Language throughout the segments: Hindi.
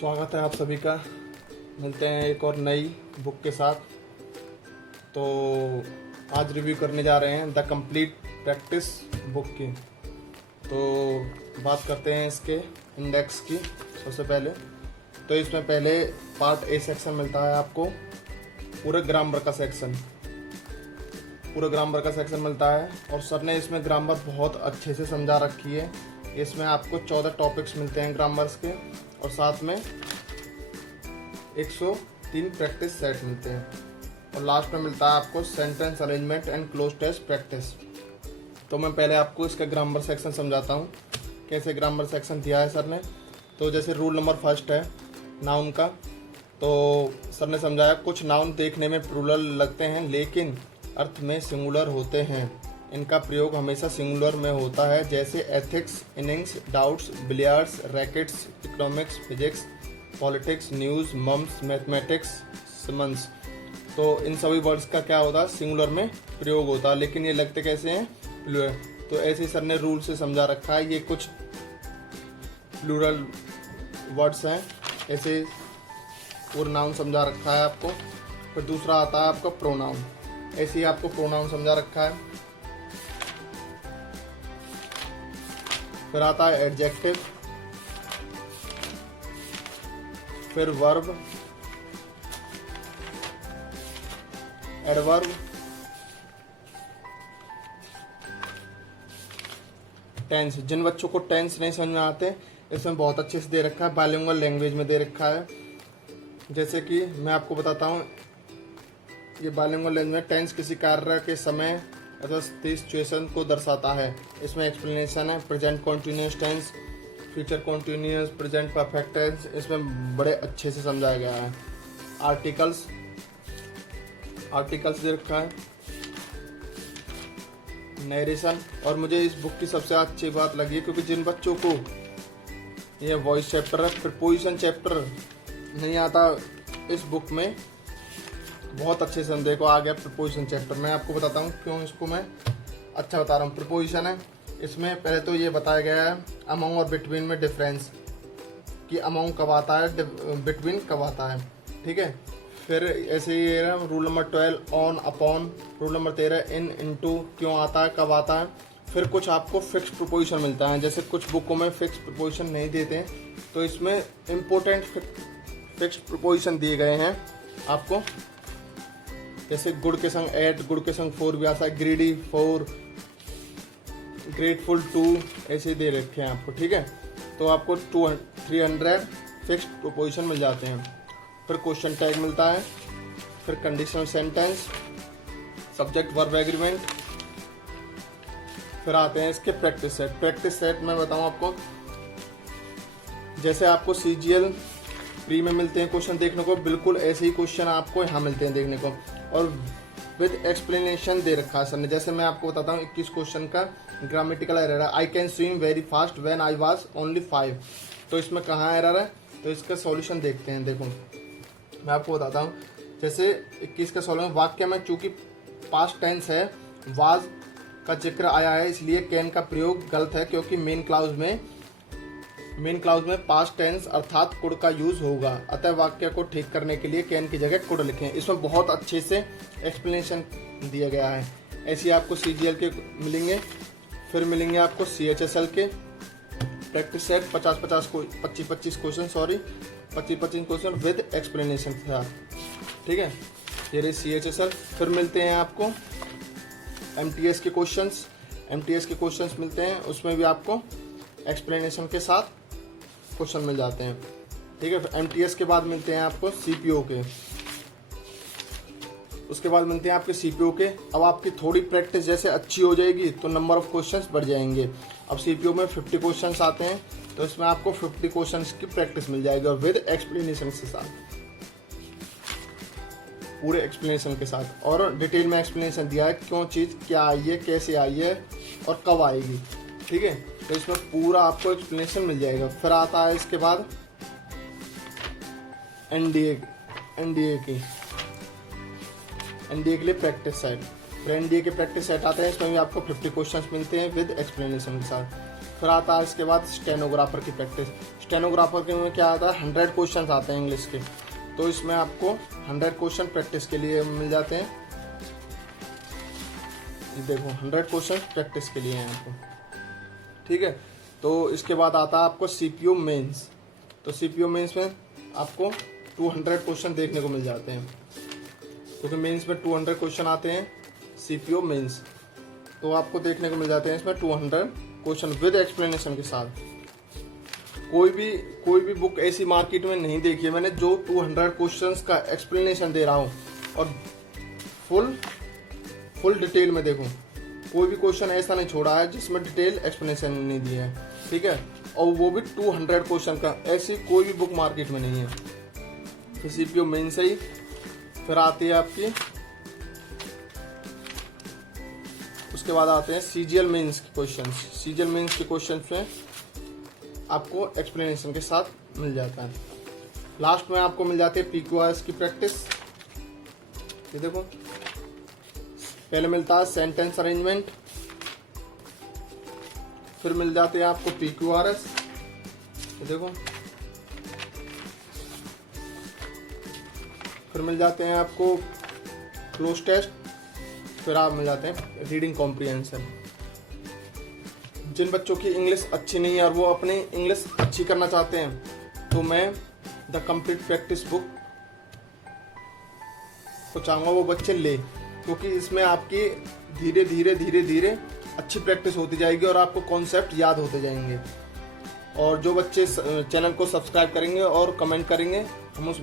स्वागत है आप सभी का। मिलते हैं एक और नई बुक के साथ। तो आज रिव्यू करने जा रहे हैं द कंप्लीट प्रैक्टिस बुक की। तो बात करते हैं इसके इंडेक्स की। सबसे पहले तो इसमें पहले पार्ट ए सेक्शन मिलता है आपको, पूरे ग्रामर का सेक्शन मिलता है। और सर ने इसमें ग्रामर बहुत अच्छे से समझा रखी है। इसमें आपको 14 टॉपिक्स मिलते हैं ग्रामर्स के, और साथ में 103 प्रैक्टिस सेट मिलते हैं। और लास्ट में मिलता है आपको sentence arrangement and cloze test practice. तो मैं पहले आपको इसका ग्रामर सेक्शन समझाता हूँ, कैसे ग्रामर सेक्शन दिया है सर ने। तो जैसे रूल नंबर फर्स्ट है नाउन का। तो सर ने समझाया कुछ नाउन देखने में प्लूरल लगते हैं लेकिन अर्थ में सिंगुलर होते हैं। इनका प्रयोग हमेशा सिंगुलर में होता है, जैसे ethics, innings, doubts, billiards, rackets, economics, physics, politics, news, mumps, mathematics, summons. तो इन सभी वर्ड्स का क्या होता है, सिंगुलर में प्रयोग होता है, लेकिन ये लगते कैसे हैं, प्लूरल। तो ऐसे ही सर ने रूल से समझा रखा है। ये कुछ प्लूरल वर्ड्स हैं, ऐसे पूरा नाउन समझा रखा है आपको। फिर दूसरा आता है आपका प्रोनाउन। ऐसे ही आपको प्रोनाउन समझा रखा है। फिर आता है एडजेक्टिव, फिर वर्ब, एडवर्ब, टेंस। जिन बच्चों को टेंस नहीं समझ में आते, इसमें बहुत अच्छे से दे रखा है, बाइलिंगुअल लैंग्वेज में दे रखा है। जैसे कि मैं आपको बताता हूँ, ये बाइलिंगुअल लैंग्वेज में टेंस किसी कार्य के समय अथवा सिचुएशन को दर्शाता है। इसमें एक्सप्लेनेशन है, present continuous tense, future continuous, present perfect tense, इसमें बड़े अच्छे से समझाया गया है। आर्टिकल्स दे रखा है, नरेशन। और मुझे इस बुक की सबसे अच्छी बात लगी क्योंकि जिन बच्चों को ये वॉइस चैप्टर है, प्रीपोजिशन चैप्टर नहीं आता इस बुक में, बहुत अच्छे से देखो आ गया प्रीपोजिशन चैप्टर। मैं आपको बताता हूँ क्यों इसको मैं अच्छा बता रहा हूँ। प्रीपोजिशन है, इसमें पहले तो ये बताया गया है अमंग और बिटवीन में डिफरेंस, कि अमंग कब आता है, बिटवीन कब आता है, ठीक है। फिर ऐसे ही rule number 12 on, upon. Rule number 13 in, into, क्यों आता है, कब आता है। फिर कुछ आपको फिक्स प्रीपोजिशन मिलता है, जैसे कुछ बुकों में फिक्स प्रीपोजिशन नहीं देते हैं, तो इसमें इम्पोर्टेंट फिक्स प्रीपोजिशन दिए गए हैं आपको। जैसे गुड के संग एट, गुड के संग फोर भी आता है, ग्रीडी 4, ग्रेटफुल 2, ऐसे दे रखे हैं आपको, ठीक है। तो आपको 300 फिक्स्ड प्रीपोजिशन मिल जाते हैं। फिर क्वेश्चन टैग मिलता है, फिर conditional sentence, subject verb agreement. फिर आते हैं इसके प्रैक्टिस सेट। प्रैक्टिस सेट मैं बताऊं आपको, जैसे आपको CGL प्री में मिलते हैं क्वेश्चन देखने को, बिल्कुल ऐसे ही क्वेश्चन आपको यहाँ मिलते हैं देखने को, और विद एक्सप्लेनेशन दे रखा है सर ने। जैसे मैं आपको बताता हूँ 21 क्वेश्चन का ग्रामेटिकल एरर है, I can swim very fast when I was only 5। तो इसमें कहाँ एरर है, तो इसका सॉल्यूशन देखते हैं। देखो मैं आपको बताता हूँ, जैसे 21 का सॉल्यूशन, वाक्य में चूंकि पास्ट टेंस है, वाज का जिक्र आया है, इसलिए कैन का प्रयोग गलत है, क्योंकि मेन क्लाउज में पास्ट टेंस अर्थात कुड का यूज होगा। अतः वाक्य को ठीक करने के लिए कैन की जगह कुड लिखें। इसमें बहुत अच्छे से एक्सप्लेनेशन दिया गया है। ऐसे आपको CGL के मिलेंगे। फिर मिलेंगे आपको CHSL के practice set 25-25 question with explanation के साथ, ठीक है। ये रही CHSL। फिर मिलते हैं आपको MTS के क्वेश्चंस मिलते हैं, उसमें भी आपको एक्सप्लेनेशन के साथ क्वेश्चन मिल जाते हैं, ठीक है। फिर MTS के बाद मिलते हैं आपको CPO के, उसके बाद मिलते हैं आपके CPO के। अब आपकी थोड़ी प्रैक्टिस जैसे अच्छी हो जाएगी तो नंबर ऑफ क्वेश्चंस बढ़ जाएंगे। अब CPO में 50 क्वेश्चंस आते हैं, तो इसमें आपको 50 क्वेश्चंस की प्रैक्टिस मिल जाएगी, और विद एक्सप्लेनेशन के साथ, पूरे एक्सप्लेनेशन के साथ। और डिटेल में एक्सप्लेनेशन दिया है, क्यों चीज़ क्या आई है, कैसे आई है और कब आएगी, ठीक है। तो इसमें पूरा आपको एक्सप्लेनेशन मिल जाएगा। फिर आता है इसके बाद NDA के लिए प्रैक्टिस सेट। फिर NDA के प्रैक्टिस सेट आते हैं, इसमें भी आपको 50 क्वेश्चंस मिलते हैं विद एक्सप्लेनेशन के साथ। फिर आता है इसके बाद स्टेनोग्राफर की प्रैक्टिस। स्टेनोग्राफर के में क्या आता है, 100 क्वेश्चन आते हैं इंग्लिश के, तो इसमें आपको 100 क्वेश्चन प्रैक्टिस के लिए मिल जाते हैं। देखो 100 क्वेश्चन प्रैक्टिस के लिए हैं आपको, ठीक है। तो इसके बाद आता है आपको सीपीयू मेंस। तो सीपीयू मेंस में आपको 200 क्वेश्चन देखने को मिल जाते हैं, क्योंकि मेंस में 200 क्वेश्चन आते हैं सीपीयू मेंस, तो आपको देखने को मिल जाते हैं इसमें 200 क्वेश्चन विद एक्सप्लेनेशन के साथ। कोई भी बुक ऐसी मार्केट में नहीं देखी है मैंने जो 200 क्वेश्चंस का एक्सप्लेनेशन दे रहा हूँ और फुल डिटेल में। देखो कोई भी क्वेश्चन ऐसा नहीं छोड़ा है जिसमें डिटेल एक्सप्लेनेशन नहीं दिया है, ठीक है, और वो भी 200 क्वेश्चन का। ऐसी कोई भी बुक मार्केट में नहीं है। तो सीपीयू मेन से ही फिर आती है आपकी, उसके बाद आते हैं सीजीएल मेंस के क्वेश्चंस। सीजीएल मेंस के क्वेश्चंस में आपको एक्सप्लेनेशन के साथ मिल जाता है। लास्ट में आपको मिल जाती है पीक्यूआरएस की प्रैक्टिस। ये देखो पहले मिलता है सेंटेंस अरेंजमेंट, फिर मिल जाते हैं आपको पीक्यूआरएस। ये देखो फिर मिल जाते हैं आपको क्लोज टेस्ट, फिर आप मिल जाते हैं रीडिंग कॉम्प्रिहेंशन। जिन बच्चों की इंग्लिश अच्छी नहीं है और वो अपनी इंग्लिश अच्छी करना चाहते हैं, तो मैं द कंप्लीट प्रैक्टिस बुक को चाहूँगा वो बच्चे ले, क्योंकि इसमें आपकी धीरे धीरे अच्छी प्रैक्टिस होती जाएगी और आपको कॉन्सेप्ट याद होते जाएंगे। और जो बच्चे चैनल को सब्सक्राइब करेंगे और कमेंट करेंगे, हम उस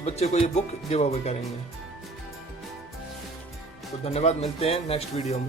बच्चे को ये बुक गिव अवे करेंगे। तो धन्यवाद, मिलते हैं नेक्स्ट वीडियो में।